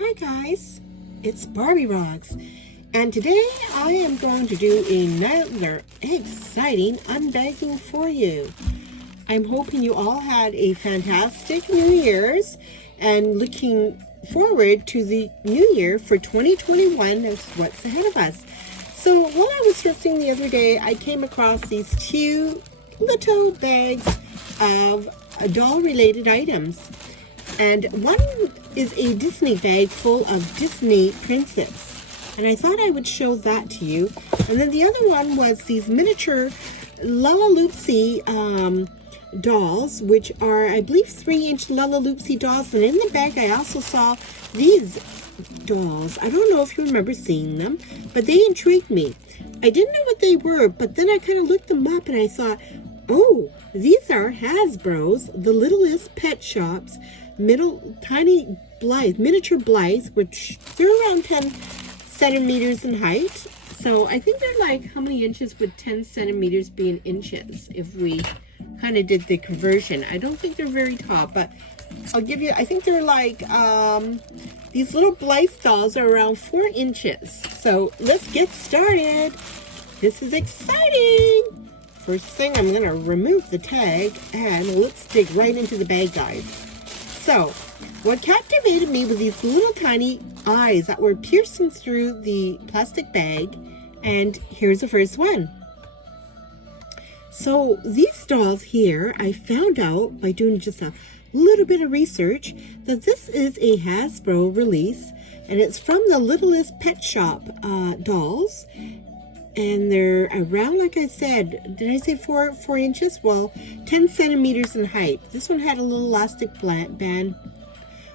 Hi guys, it's BarbieRocks, and today I am going to do another exciting unbagging for you. I'm hoping you all had a fantastic New Year's and looking forward to the new year for 2021 of what's ahead of us. So while I was thrifting the other day, I came across these two little bags of doll-related items. And one is a Disney bag full of Disney princess. And I thought I would show that to you. And then the other one was these miniature Lalaloopsy dolls, which are, I believe, 3-inch Lalaloopsy dolls. And in the bag, I also saw these dolls. I don't know if you remember seeing them, but they intrigued me. I didn't know what they were, but then I kind of looked them up and I thought, oh, these are Hasbro's, the Littlest Pet Shop's tiny Blythe, miniature Blythe, which they're around 10 centimeters in height. So I think they're like, how many inches would 10 centimeters be in inches if we kind of did the conversion? I don't think they're very tall, but I'll give you, I think they're like, these little Blythe dolls are around 4 inches. So let's get started. This is exciting. First thing, I'm going to remove the tag and let's dig right into the bag, guys. So, what captivated me were these little tiny eyes that were piercing through the plastic bag, and here's the first one. So, these dolls here, I found out by doing just a little bit of research that this is a Hasbro release, and it's from the Littlest Pet Shop dolls. And they're around, like I said, did I say 4 inches? Well, 10 centimeters in height. This one had a little elastic band,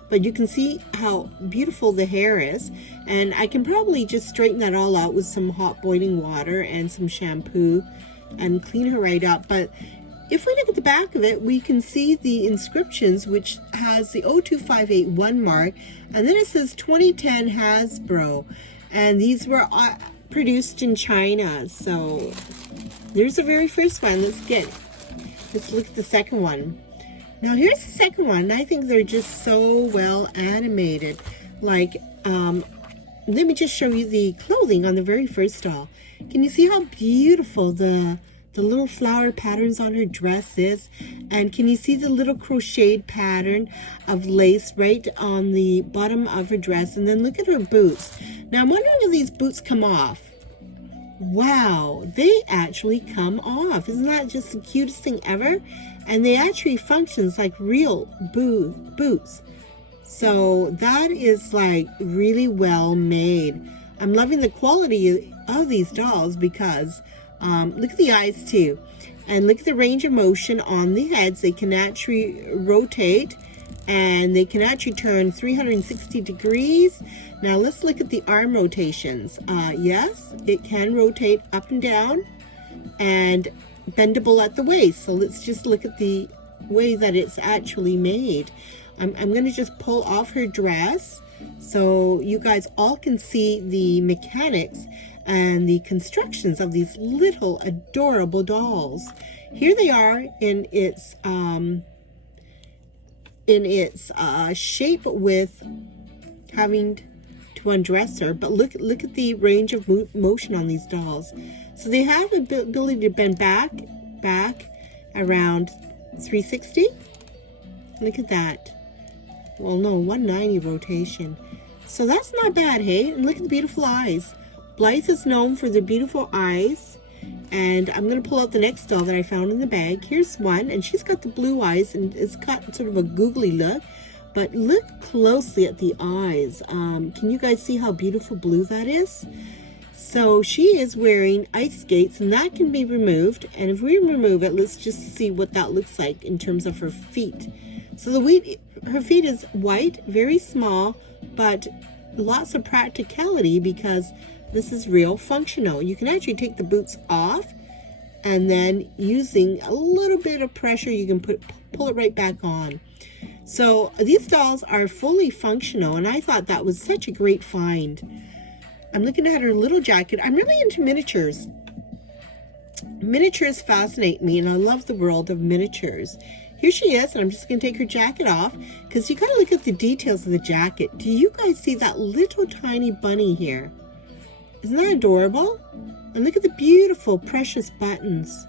but you can see how beautiful the hair is. And I can probably just straighten that all out with some hot boiling water and some shampoo and clean her right up. But if we look at the back of it, we can see the inscriptions, which has the 02581 mark, and then it says 2010 Hasbro. And these were produced in China. So there's the very first one. Let's look at the second one. Now here's the second one. I think they're just so well animated. Like, let me just show you the clothing on the very first doll. Can you see how beautiful the little flower patterns on her dress is? And can you see the little crocheted pattern of lace right on the bottom of her dress? And then look at her boots. Now I'm wondering if these boots come off. Wow, they actually come off. Isn't that just the cutest thing ever? And they actually functions like real boots. So that is like really well made. I'm loving the quality of these dolls because look at the eyes too. And look at the range of motion on the heads. They can actually rotate and they can actually turn 360 degrees. Now let's look at the arm rotations. Yes, it can rotate up and down and bendable at the waist. So let's just look at the way that it's actually made. I'm going to just pull off her dress so you guys all can see the mechanics and the constructions of these little adorable dolls. Here they are in its shape with having to undress her, but look at the range of motion on these dolls. So they have the ability to bend back around 360. Look at that. Well, no, 190 rotation. So that's not bad, hey? And look at the beautiful eyes. Blythe is known for the beautiful eyes. And I'm going to pull out the next doll that I found in the bag. Here's one, and she's got the blue eyes, and it's got sort of a googly look. But look closely at the eyes. Can you guys see how beautiful blue that is? So she is wearing ice skates, and that can be removed. And if we remove it, let's just see what that looks like in terms of her feet. So her feet is white, very small, but lots of practicality because this is real functional. You can actually take the boots off, and then using a little bit of pressure, you can pull it right back on. So these dolls are fully functional, and I thought that was such a great find. I'm looking at her little jacket. I'm really into miniatures. Miniatures fascinate me, and I love the world of miniatures. here she is, and I'm just going to take her jacket off because you got to look at the details of the jacket. Do you guys see that little tiny bunny here? Isn't that adorable? And look at the beautiful, precious buttons.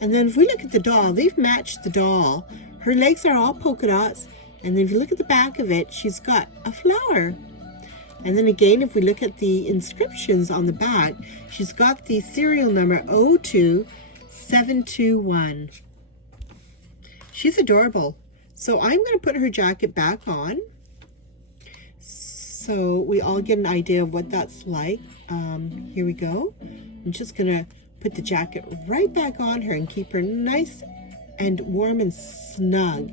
And then if we look at the doll, they've matched the doll. Her legs are all polka dots. And then if you look at the back of it, she's got a flower. And then again, if we look at the inscriptions on the back, she's got the serial number 02721. She's adorable. So I'm going to put her jacket back on so we all get an idea of what that's like. Here we go. I'm just going to put the jacket right back on her and keep her nice and warm and snug.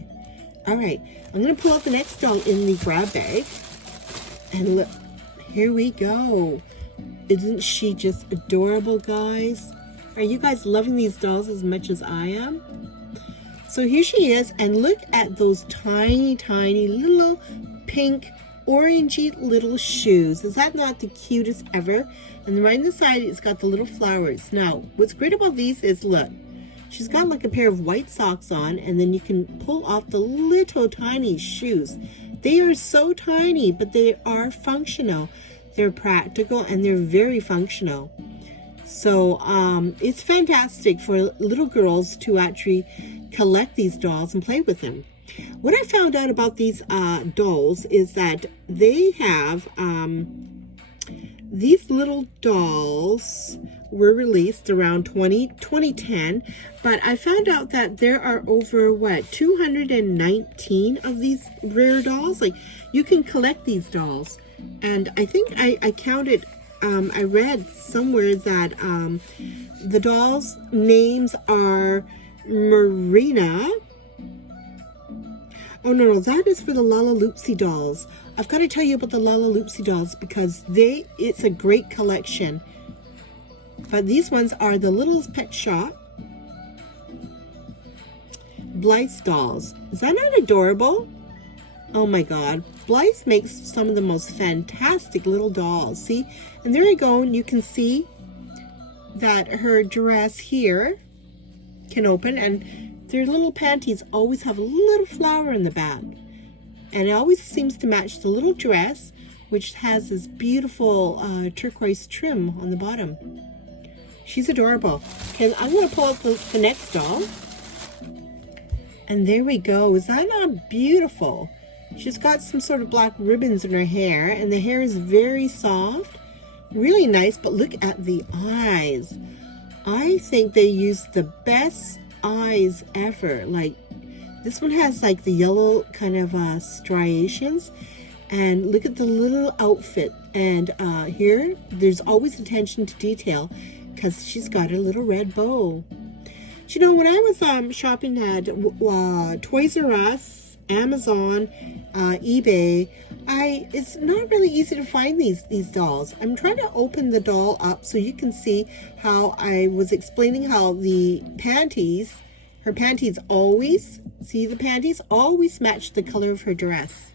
All right, I'm going to pull out the next doll in the grab bag. And look, here we go. Isn't she just adorable, guys? Are you guys loving these dolls as much as I am? So here she is, and look at those tiny, tiny little pink, orangey little shoes. Is that not the cutest ever? And right on the side, it's got the little flowers. Now, what's great about these is, look, she's got like a pair of white socks on, and then you can pull off the little tiny shoes. They are so tiny, but they are functional. They're practical, and they're very functional. So it's fantastic for little girls to actually collect these dolls and play with them. What I found out about these dolls is that they have these little dolls were released around 2010, but I found out that there are over 219 of these rare dolls. Like, you can collect these dolls, and I think I counted. I read somewhere that the dolls' names are Marina. Oh, no, that is for the Lalaloopsy dolls. I've got to tell you about the Lalaloopsy dolls because it's a great collection. But these ones are the Littlest Pet Shop, Blythe Dolls. Is that not adorable? Oh my God. Blythe makes some of the most fantastic little dolls. See? And there you go. And you can see that her dress here can open, and their little panties always have a little flower in the back. And it always seems to match the little dress, which has this beautiful turquoise trim on the bottom. She's adorable. Okay, I'm going to pull out the next doll. And there we go. Is that not beautiful? She's got some sort of black ribbons in her hair, and the hair is very soft. Really nice, but look at the eyes. I think they used the best eyes ever. Like, this one has like the yellow kind of striations, and look at the little outfit. And here, there's always attention to detail because she's got a little red bow. You know, when I was shopping at Toys R Us, Amazon, eBay, it's not really easy to find these dolls. I'm trying to open the doll up so you can see how I was explaining how the panties, her panties always, see the panties, always match the color of her dress.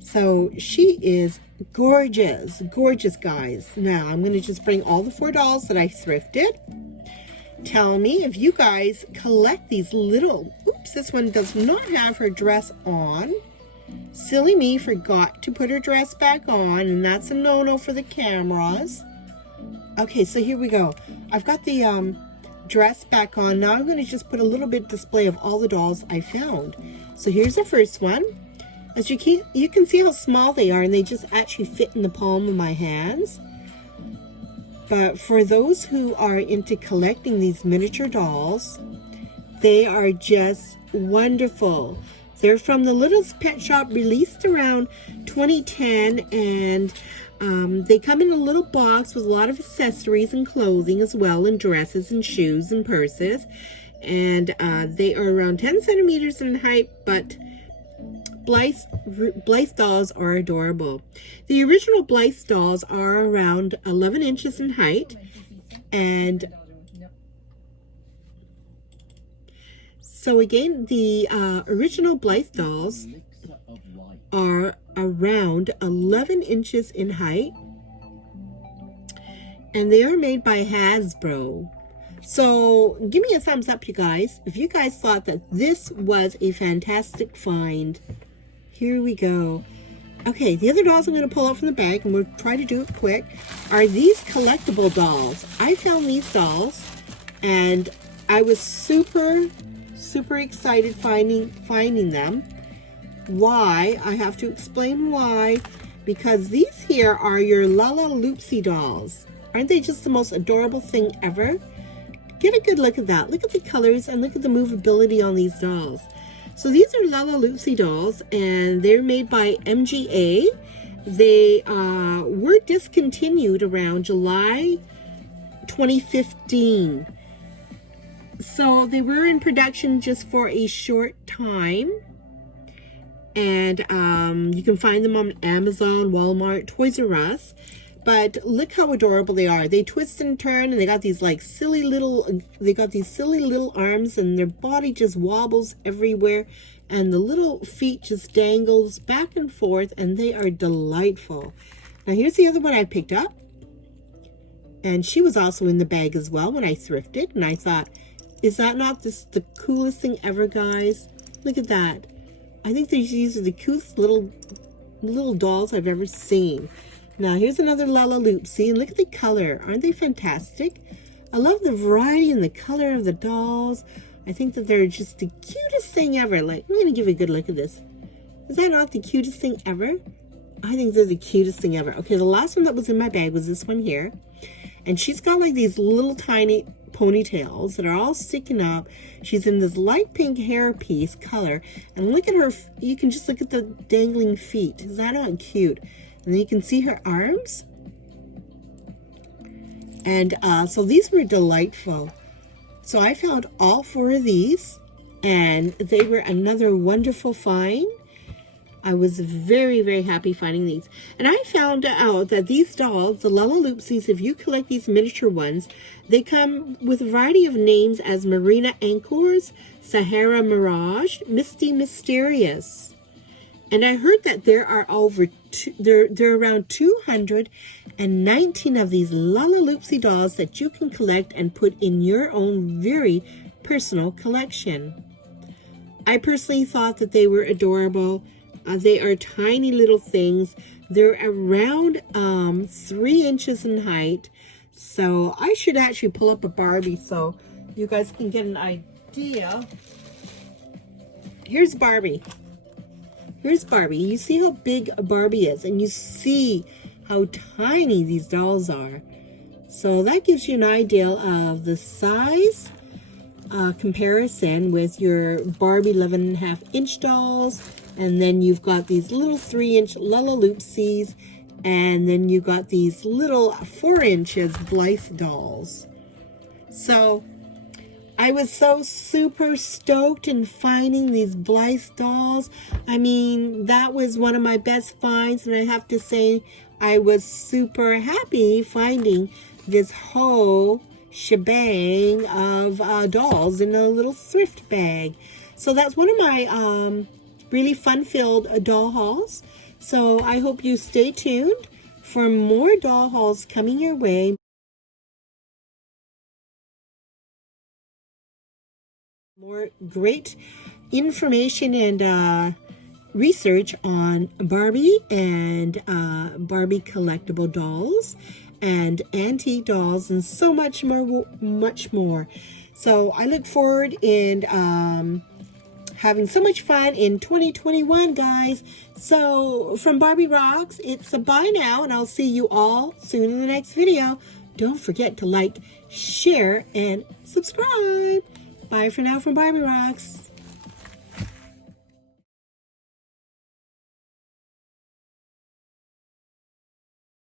So she is gorgeous, gorgeous, guys. Now I'm going to just bring all the 4 dolls that I thrifted. Tell me if you guys collect these little, oops, this one does not have her dress on. Silly me, forgot to put her dress back on, and that's a no-no for the cameras. Okay, so here we go. I've got the dress back on. Now I'm going to just put a little bit display of all the dolls I found. So here's the first one. As you can see how small they are, and they just actually fit in the palm of my hands. But for those who are into collecting these miniature dolls, they are just wonderful. They're from the Littlest Pet Shop, released around 2010, and they come in a little box with a lot of accessories and clothing as well, and dresses and shoes and purses. And they are around 10 centimeters in height, but Blythe dolls are adorable. The original Blythe dolls are around 11 inches in height, and so again, the original Blythe dolls are around 11 inches in height, and they are made by Hasbro. So give me a thumbs up, you guys, if you guys thought that this was a fantastic find. Here we go. Okay, the other dolls I'm going to pull out from the bag, and we'll try to do it quick, are these collectible dolls. I found these dolls, and I was super excited finding them. Why? I have to explain why. Because these here are your Lalaloopsy dolls. Aren't they just the most adorable thing ever? Get a good look at that. Look at the colors and look at the movability on these dolls. So these are Lalaloopsy dolls, and they're made by MGA. They were discontinued around July 2015. So they were in production just for a short time. And you can find them on Amazon, Walmart, Toys R Us. But look how adorable they are. They twist and turn, and they got these like silly little arms, and their body just wobbles everywhere, and the little feet just dangles back and forth, and they are delightful. Now here's the other one I picked up, and she was also in the bag as well when I thrifted, and I thought, is that not the coolest thing ever, guys? Look at that. I think these are the cutest little dolls I've ever seen. Now, here's another Lalaloopsy, and look at the color. Aren't they fantastic? I love the variety and the color of the dolls. I think that they're just the cutest thing ever. Like, I'm going to give a good look at this. Is that not the cutest thing ever? I think they're the cutest thing ever. Okay, the last one that was in my bag was this one here. And she's got like these little tiny ponytails that are all sticking up. She's in this light pink hairpiece color. And look at her. You can just look at the dangling feet. Is that not cute? And then you can see her arms. And so these were delightful. So I found all 4 of these, and they were another wonderful find. I was very happy finding these. And I found out that these dolls, the Lalaloopsies, if you collect these miniature ones, they come with a variety of names as Marina Anchor, Sahara Mirage, Misty Mysterious. And I heard that there are there are around 219 of these Lalaloopsy dolls that you can collect and put in your own very personal collection. I personally thought that they were adorable. They are tiny little things. They're around 3 inches in height. So I should actually pull up a Barbie so you guys can get an idea. Here's Barbie. Here's Barbie. You see how big Barbie is, and you see how tiny these dolls are. So that gives you an idea of the size comparison with your Barbie 11.5-inch dolls, and then you've got these little 3-inch Lalaloopsies, and then you got these little 4 inches Blythe dolls. So I was so super stoked in finding these Blythe dolls. I mean, that was one of my best finds, and I have to say I was super happy finding this whole shebang of dolls in a little thrift bag. So that's one of my really fun-filled doll hauls. So I hope you stay tuned for more doll hauls coming your way. More great information and research on Barbie and Barbie collectible dolls and antique dolls and so much more. So I look forward in having so much fun in 2021, guys. So from BarbieRocks, it's a bye now, and I'll see you all soon in the next video. Don't forget to like, share, and subscribe. Bye for now from BarbieRocks.